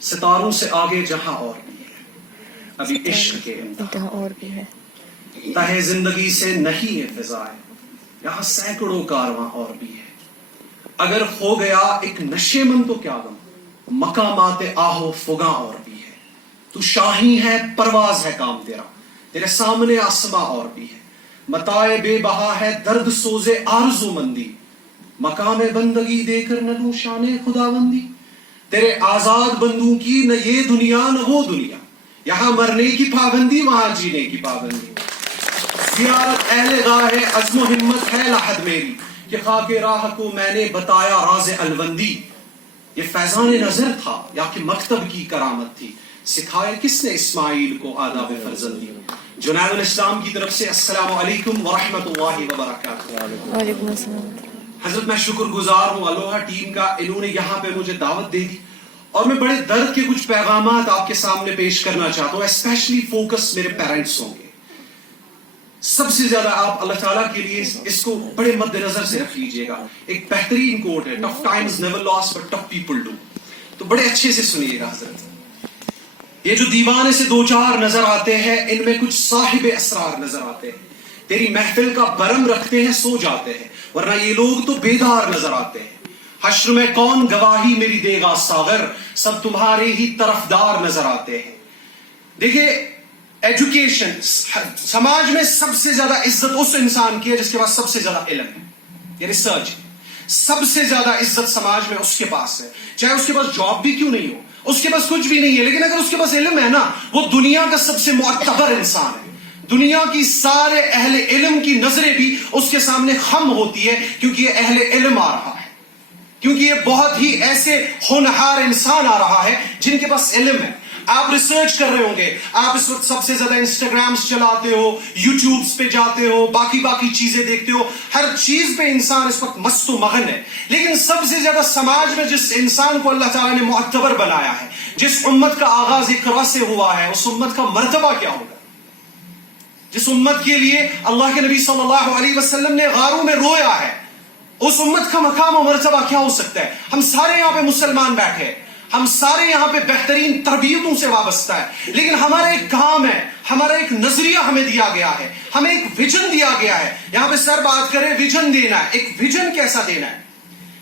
ستاروں سے آگے جہاں اور بھی ہے ابھی عشق کے امتحان اور بھی ہے، تہے زندگی سے نہیں ہے فضائے یہاں سینکڑوں کارواں اور بھی ہے. اگر ہو گیا ایک نشے من تو کیا غم مقامات آہو فگاں اور بھی ہے. تو شاہی ہے پرواز ہے کام تیرا تیرے سامنے آسماں اور بھی ہے. متاع بے بہا ہے درد سوزے آرزو مندی مقام بندگی دے کر نہ دوں شان خداوندی. تیرے آزاد بندوں کی نہ یہ دنیا نہ وہ دنیا یہاں مرنے کی پابندی وہاں جینے کی پابندی. زیارت اہل گاہ عزم و ہمت ہے لحد میری کہ خاک راہ کو میں نے بتایا راز الوندی. یہ فیضان نظر تھا یا کہ مکتب کی کرامت تھی سکھائے کس نے اسماعیل کو آداب فرزندی. جنید الاسلام کی طرف سے السلام علیکم ورحمۃ اللہ وبرکاتہ. وعلیکم السلام. حضرت میں شکر گزار ہوں الوہا ٹیم کا، انہوں نے یہاں پہ مجھے دعوت دے دی اور میں بڑے درد کے کچھ پیغامات آپ کے سامنے پیش کرنا چاہتا ہوں. اسپیشلی فوکس میرے پیرنٹس ہوں گے. سب سے زیادہ آپ اللہ تعالیٰ کے لیے اس کو بڑے مد نظر سے رکھ لیجئے گا. ایک بہترین کوٹ ہے tough times never last but tough people do. تو بڑے اچھے سے سنیے گا حضرت. یہ جو دیوانے سے دو چار نظر آتے ہیں ان میں کچھ صاحب اسرار نظر آتے ہیں. تیری محفل کا برم رکھتے ہیں سو جاتے ہیں ورنہ یہ لوگ تو بیدار نظر آتے ہیں. حشر میں کون گواہی میری دے گا ساغر سب تمہارے ہی طرفدار نظر آتے ہیں. دیکھیں ایجوکیشن سماج میں سب سے زیادہ عزت اس انسان کی ہے جس کے پاس سب سے زیادہ علم ہے. یہ ریسرچ سب سے زیادہ عزت سماج میں اس کے پاس ہے چاہے اس کے پاس جاب بھی کیوں نہیں ہو، اس کے پاس کچھ بھی نہیں ہے، لیکن اگر اس کے پاس علم ہے نا وہ دنیا کا سب سے معتبر انسان ہے. دنیا کی سارے اہل علم کی نظریں بھی اس کے سامنے خم ہوتی ہے کیونکہ یہ اہل علم آ رہا ہے، کیونکہ یہ بہت ہی ایسے ہونہار انسان آ رہا ہے جن کے پاس علم ہے. آپ ریسرچ کر رہے ہوں گے، آپ اس وقت سب سے زیادہ انسٹاگرامز چلاتے ہو، یوٹیوبز پہ جاتے ہو، باقی چیزیں دیکھتے ہو، ہر چیز پہ انسان اس وقت مست و مغن ہے. لیکن سب سے زیادہ سماج میں جس انسان کو اللہ تعالیٰ نے معتبر بنایا ہے، جس امت کا آغاز اقرا سے ہوا ہے، اس امت کا مرتبہ کیا ہوگا؟ جس امت کے لیے اللہ کے نبی صلی اللہ علیہ وسلم نے غاروں میں رویا ہے، اس امت کا مقام و مرتبہ کیا ہو سکتا ہے؟ ہم سارے یہاں پہ مسلمان بیٹھے ہیں، ہم سارے یہاں پہ بہترین تربیتوں سے وابستہ ہے، لیکن ہمارا ایک کام ہے، ہمارا ایک نظریہ ہمیں دیا گیا ہے، ہمیں ایک ویژن دیا گیا ہے. یہاں پہ سر بات کرے ویژن دینا ہے. ایک ویژن کیسا دینا ہے؟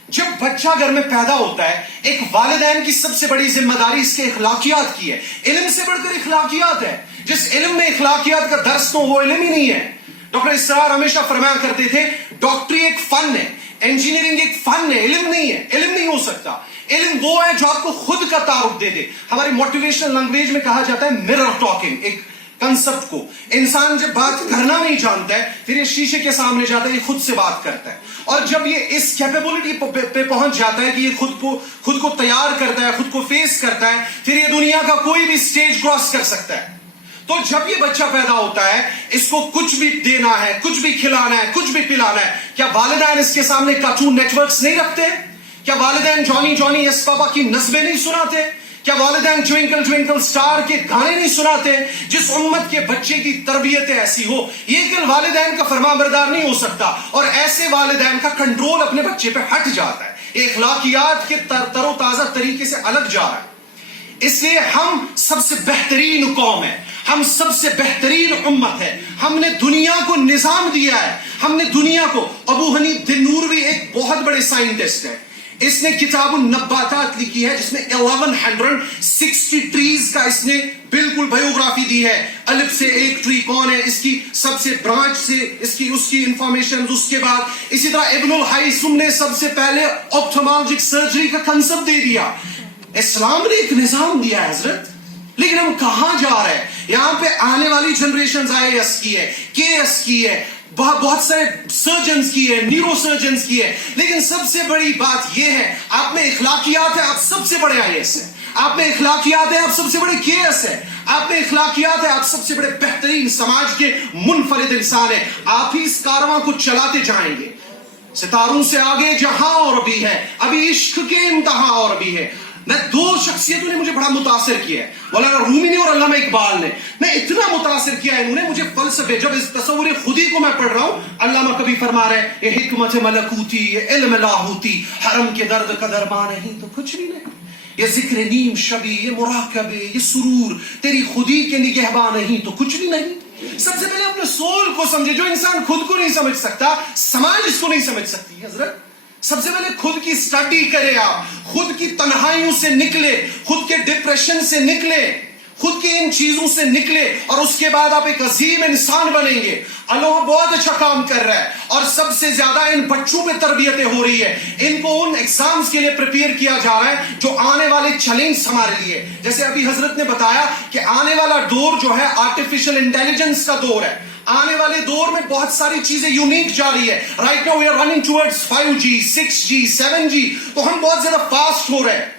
جب بچہ گھر میں پیدا ہوتا ہے ایک والدین کی سب سے بڑی ذمہ داری اس کے اخلاقیات کی ہے. علم سے بڑھ کر اخلاقیات ہے. جس علم میں اخلاقیات کا درس تو وہ علم ہی نہیں ہے. ڈاکٹر اسرار ہمیشہ فرمایا کرتے تھے ڈاکٹری ایک فن ہے، انجینئرنگ ایک فن ہے، علم نہیں ہے. علم نہیں ہو سکتا. علم وہ ہے جو آپ کو خود کا تعارف دے دے. ہماری موٹیویشنل لینگویج میں کہا جاتا ہے مرر ٹاکنگ. ایک کنسپٹ کو انسان جب بات کرنا نہیں جانتا ہے پھر یہ شیشے کے سامنے جاتا ہے، یہ خود سے بات کرتا ہے، اور جب یہ اس کیپیبلٹی پہ پہنچ جاتا ہے کہ یہ خود کو تیار کرتا ہے، خود کو فیس کرتا ہے، پھر یہ دنیا کا کوئی بھی سٹیج کراس کر سکتا ہے. تو جب یہ بچہ پیدا ہوتا ہے اس کو کچھ بھی دینا ہے، کچھ بھی کھلانا ہے، کچھ بھی پلانا ہے. کیا والدین اس کے سامنے کارٹون نیٹ ورکس نہیں رکھتے؟ کیا والدین جانی جانی یس پاپا کی نسبیں نہیں سناتے؟ کیا والدین ٹوئنکل ٹوئنکل سٹار کے گانے نہیں سناتے؟ جس امت کے بچے کی تربیت ایسی ہو یہ کہ والدین کا فرما بردار نہیں ہو سکتا، اور ایسے والدین کا کنٹرول اپنے بچے پہ ہٹ جاتا ہے، یہ اخلاقیات کے تر و تازہ طریقے سے الگ جا رہا ہے. اس لیے ہم سب سے بہترین قوم ہے، ہم سب سے بہترین امت ہے. ہم نے دنیا کو نظام دیا ہے، ہم نے دنیا کو. ابو حنیف دنوروی ایک بہت بڑے سائنٹسٹ ہے، اس نے کتاب النباتات لکھی ہے جس میں 1160 ٹریز کا اس نے بالکل بایوگرافی دی ہے. الف سے ایک ٹری کون ہے، اس کی سب سے برانچ سے اس کی انفارمیشن. اس کے بعد اسی طرح ابن الحیثم نے سب سے پہلے آپتھالمولوجک سرجری کا کنسپٹ دے دیا. اسلام نے ایک نظام دیا ہے حضرت، لیکن ہم کہاں جا رہے ہیں؟ یہاں پہ آنے والی جنریشن IAS کی ہے، KS کی ہے، بہت سارے سرجنز کی ہے، نیورو سرجنز کی ہے، لیکن سب سے بڑی بات یہ ہے آپ میں اخلاقیات ہے، آپ سب سے بڑے IAS ہیں. آپ میں اخلاقیات ہے، آپ سب سے بڑے KS ہیں. آپ میں اخلاقیات ہے، آپ سب سے بڑے بہترین سماج کے منفرد انسان ہیں. آپ ہی اس کارواں کو چلاتے جائیں گے. ستاروں سے آگے جہاں اور بھی ہے ابھی عشق کے امتحان اور بھی ہے. میں دو شخصیتوں نے مجھے بڑا متاثر کیا ہے، مولانا رومی نے اور علامہ اقبال نے. میں اتنا متاثر کیا ہے انہوں نے مجھے فلسفے. جب اس تصور خودی کو میں پڑھ رہا ہوں، علامہ کبھی فرما رہے ہیں یہ حکمت ملکوتی، یہ علم لاہوتی، حرم کے درد کا درمان نہیں تو کچھ بھی نہیں. یہ ذکر نیم شبی، یہ مراقبے، یہ سرور تیری خودی کے نگہباں نہیں تو کچھ بھی نہیں. سب سے پہلے اپنے سول کو سمجھے. جو انسان خود کو نہیں سمجھ سکتا سماج اس کو نہیں سمجھ سکتی. حضرت سب سے پہلے خود کی سٹڈی کرے، آپ خود کی تنہائیوں سے نکلے، خود کے ڈپریشن سے نکلے، خود کی ان چیزوں سے نکلے، اور اس کے بعد آپ ایک عظیم انسان بنیں گے. اللہ بہت اچھا کام کر رہا ہے، اور سب سے زیادہ ان بچوں پہ تربیتیں ہو رہی ہے. ان کو ان ایگزامز کے لیے پریپیئر کیا جا رہا ہے جو آنے والے چیلنج ہمارے لیے. جیسے ابھی حضرت نے بتایا کہ آنے والا دور جو ہے آرٹیفیشل انٹیلیجنس کا دور ہے. آنے والے دور میں بہت ساری چیزیں یونیک جا رہی ہے. Right now we are running towards 5G 6G 7G. تو ہم بہت زیادہ فاسٹ ہو رہے ہیں.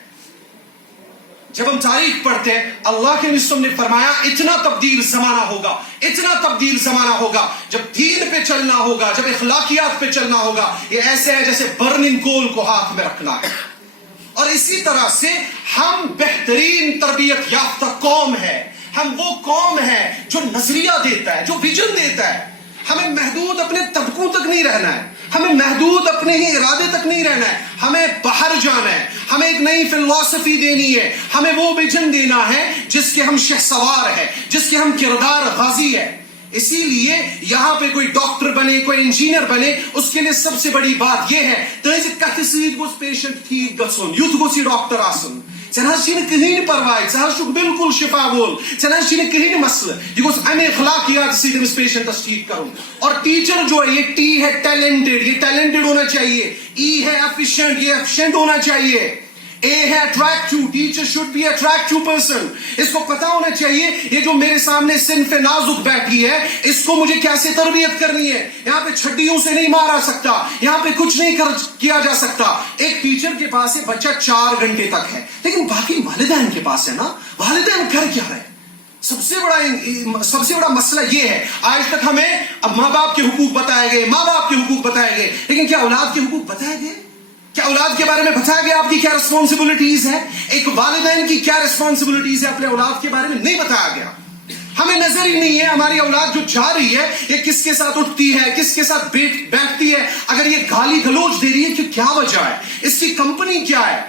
جب ہم تاریخ پڑھتے ہیں اللہ کے رسول نے فرمایا اتنا تبدیل زمانہ ہوگا، اتنا تبدیل زمانہ ہوگا جب دین پہ چلنا ہوگا، جب اخلاقیات پہ چلنا ہوگا. یہ ایسے ہے جیسے برننگ کول کو ہاتھ میں رکھنا ہے. اور اسی طرح سے ہم بہترین تربیت یافتہ قوم ہے. ہم وہ قوم ہے جو نظریہ دیتا ہے، جو ویژن دیتا ہے. ہمیں محدود اپنے طبقوں تک نہیں رہنا ہے، ہمیں محدود اپنے ہی ارادے تک نہیں رہنا ہے. ہمیں باہر جانا ہے، ہمیں ایک نئی فلسفی دینی ہے، ہمیں وہ ویژن دینا ہے جس کے ہم شہسوار ہیں، جس کے ہم کردار غازی ہے. اسی لیے یہاں پہ کوئی ڈاکٹر بنے، کوئی انجینئر بنے، اس کے لیے سب سے بڑی بات یہ ہے تیز کتھ سۭتۍ گوٚژھ پیشنٹ ٹھیک گژھُن، یُتھ گوٚژھ یہِ ڈاکٹر آسُن. ژےٚ نہ حظ چھُنہٕ کٕہٕنۍ پرواے، ژٕ حظ چھُکھ بالکل شفا وول، ژےٚ نہ حظ چھُنہٕ کٕہٕنۍ مسئلہ. یہ گوٚژھ اَمہِ اخلاقیات سۭتۍ أمِس پیشنٹس ٹھیک کرُن. اور ٹیچر جو ہے یہ ٹی ہے ٹیلنٹڈ، یہ ٹیلنٹڈ ہونا چاہیے. ای ہے ایفیشینٹ، یہ ایفیشینٹ ہونا چاہیے. اے ہے attractive, teacher should be attractive person. اس کو پتا ہونا چاہیے یہ جو میرے سامنے صنف نازک بیٹھی ہے اس کو مجھے کیسے تربیت کرنی ہے. یہاں پہ چھڈیوں سے نہیں مارا سکتا، یہاں پہ کچھ نہیں کیا جا سکتا. ایک ٹیچر کے پاس ہے بچہ 4 گھنٹے تک ہے، لیکن باقی والدین کے پاس ہے نا، والدین کر کیا رہے. سب سے بڑا مسئلہ یہ ہے آج تک ہمیں اب ماں باپ کے حقوق بتائے گئے، ماں باپ کے حقوق بتائے گئے، لیکن کیا اولاد کے حقوق بتائے گئے؟ کیا اولاد کے بارے میں بتایا گیا آپ کی کیا ریسپانسبلٹیز ہے؟ ایک والدین کی کیا ریسپانسبلٹیز ہے اپنے اولاد کے بارے میں نہیں بتایا گیا. ہمیں نظر ہی نہیں ہے ہماری اولاد جو جا رہی ہے یہ کس کے ساتھ اٹھتی ہے، کس کے ساتھ بیٹھتی ہے. اگر یہ گالی گلوچ دے رہی ہے کہ کیا وجہ ہے، اس کی کمپنی کیا ہے،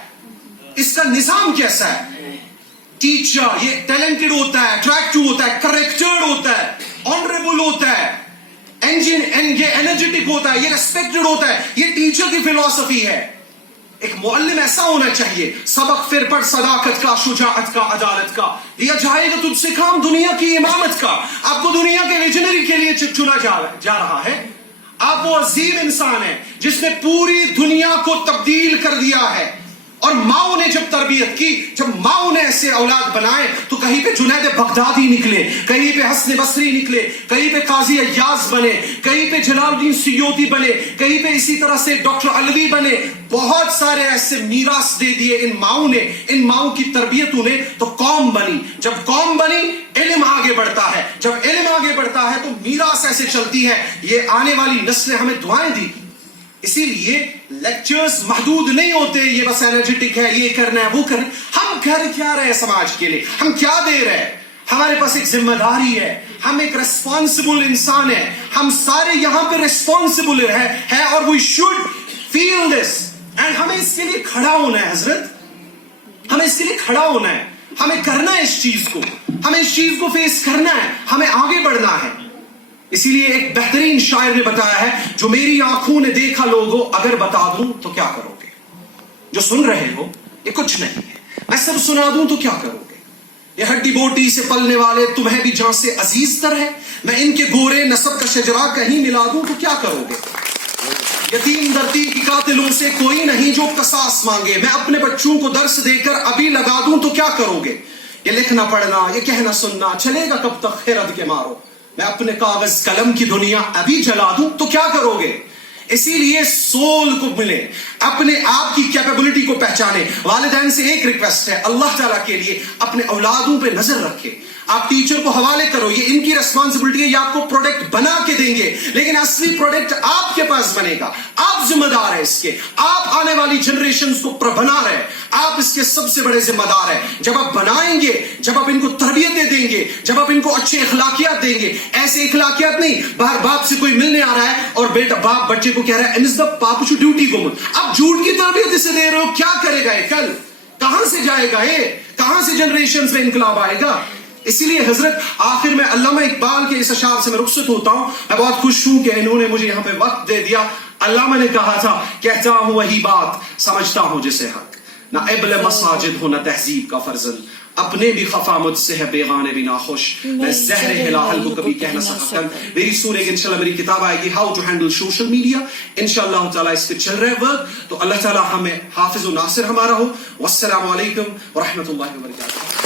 اس کا نظام کیسا ہے. ٹیچر یہ ٹیلنٹڈ ہوتا ہے، اٹریکٹیو ہوتا ہے، کریکٹرڈ ہوتا ہے، آنریبل ہوتا ہے، یہ انرجیٹک ہوتا ہے، یہ ریسپیکٹڈ ہوتا ہے. یہ ٹیچر کی فلسفی ہے. ایک معلم ایسا ہونا چاہیے سبق پھر پڑھ صداقت کا، شجاعت کا، عدالت کا. لیا جائے گا تجھ سے کام دنیا کی امامت کا. آپ کو دنیا کے ویژنری کے لیے چنا جا رہا ہے. آپ وہ عظیم انسان ہیں جس نے پوری دنیا کو تبدیل کر دیا ہے. اور ماؤں نے جب تربیت کی، جب ماؤں نے ایسے اولاد بنائے تو کہیں پہ جنید بغدادی نکلے، کہیں پہ حسن بصری نکلے، کہیں پہ قاضی ایاز بنے، کہیں پہ جلال الدین سیوطی بنے، کہیں پہ اسی طرح سے ڈاکٹر علوی بنے. بہت سارے ایسے میراث دے دیے ان ماؤں نے، ان ماؤں کی تربیتوں نے. تو قوم بنی. جب قوم بنی علم آگے بڑھتا ہے، جب علم آگے بڑھتا ہے تو میراث ایسے چلتی ہے. یہ آنے والی نسلیں ہمیں دعائیں دی. اسی لیے لیکچرز محدود نہیں ہوتے یہ بس انرجیٹک ہے، یہ کرنا ہے، وہ کرنا ہے. ہم کر کیا رہے ہیں سماج کے لیے، ہم کیا دے رہے ہیں. ہمارے پاس ایک ذمہ داری ہے، ہم ایک ریسپانسبل انسان ہیں. ہم سارے یہاں پہ ریسپانسبل ہے اور we should feel this. And ہمیں اس کے لیے کھڑا ہونا ہے. حضرت ہمیں اس کے لیے کھڑا ہونا ہے، ہمیں کرنا ہے اس چیز کو، ہمیں اس چیز کو فیس کرنا ہے، ہمیں آگے بڑھنا ہے. اسی لیے ایک بہترین شاعر نے بتایا ہے جو میری آنکھوں نے دیکھا لوگوں اگر بتا دوں تو کیا کرو گے. جو سن رہے ہو یہ کچھ نہیں ہے، میں سب سنا دوں تو کیا کرو گے. یہ ہڈی بوٹی سے پلنے والے تمہیں بھی جان سے عزیز تر ہے، میں ان کے گورے نسب کا شجرا کہیں ملا دوں تو کیا کرو گے. یتیم دھرتی کی قاتلوں سے کوئی نہیں جو قصاص مانگے، میں اپنے بچوں کو درس دے کر ابھی لگا دوں تو کیا کرو گے. یہ لکھنا پڑھنا، یہ کہنا سننا چلے گا کب تک خیرت کے مارو، میں اپنے کاغذ قلم کی دنیا ابھی جلا دوں تو کیا کرو گے. اسی لیے سول کو ملے، اپنے آپ کی کیپیبلٹی کو پہچانے. والدین سے ایک ریکویسٹ ہے اللہ تعالیٰ کے لیے اپنے اولادوں پہ نظر رکھے. آپ ٹیچر کو حوالے کرو، یہ ان کی ریسپانسبلٹی ہے، یہ آپ کو پروڈکٹ بنا کے دیں گے، لیکن اصلی پروڈکٹ آپ کے پاس بنے گا. آپ ذمہ دار ہیں اس کے، آپ آنے والی جنریشنز کو بنا رہے ہیں، آپ اس کے سب سے بڑے ذمہ دار ہیں. جب آپ بنائیں گے، جب آپ ان کو تربیتیں دیں گے، جب آپ ان کو اچھے اخلاقیات دیں گے، ایسے اخلاقیات نہیں باہر باپ سے کوئی ملنے آ رہا ہے اور بیٹا باپ بچے کو کہہ رہا ہے امس دا پاپ ڈیوٹی گومت، آپ جھوٹ کی تربیت اسے دے رہے ہو. کیا کرے گا یہ کل؟ کہاں سے جائے گا یہ؟ کہاں سے جنریشنز میں انقلاب آئے گا؟ اسی لیے حضرت آخر میں علامہ اقبال کے اس اشعار سے میں رخصت ہوتا ہوں. میں بہت خوش ہوں کہ انہوں نے مجھے یہاں پہ وقت دے دیا. علامہ نے کہا تھا کہتا ہوں وہی بات سمجھتا ہوں جسے حق, نہ ابل مساجد ہو نہ تہذیب کا فرزن, اپنے بھی خفا مجھ سے ہے بیگانے بھی ناخوش, میں زہر ہلاحل کو کبھی کہہ نہ سکا. میری سونے گی انشاءاللہ میری کتاب آئے گی how to handle social media, انشاءاللہ تعالیٰ اس پہ چل رہے ورک. تو اللہ تعالیٰ ہمیں حافظ و ناصر ہمارا ہو. والسلام علیکم ورحمۃ اللہ وبرکاتہ.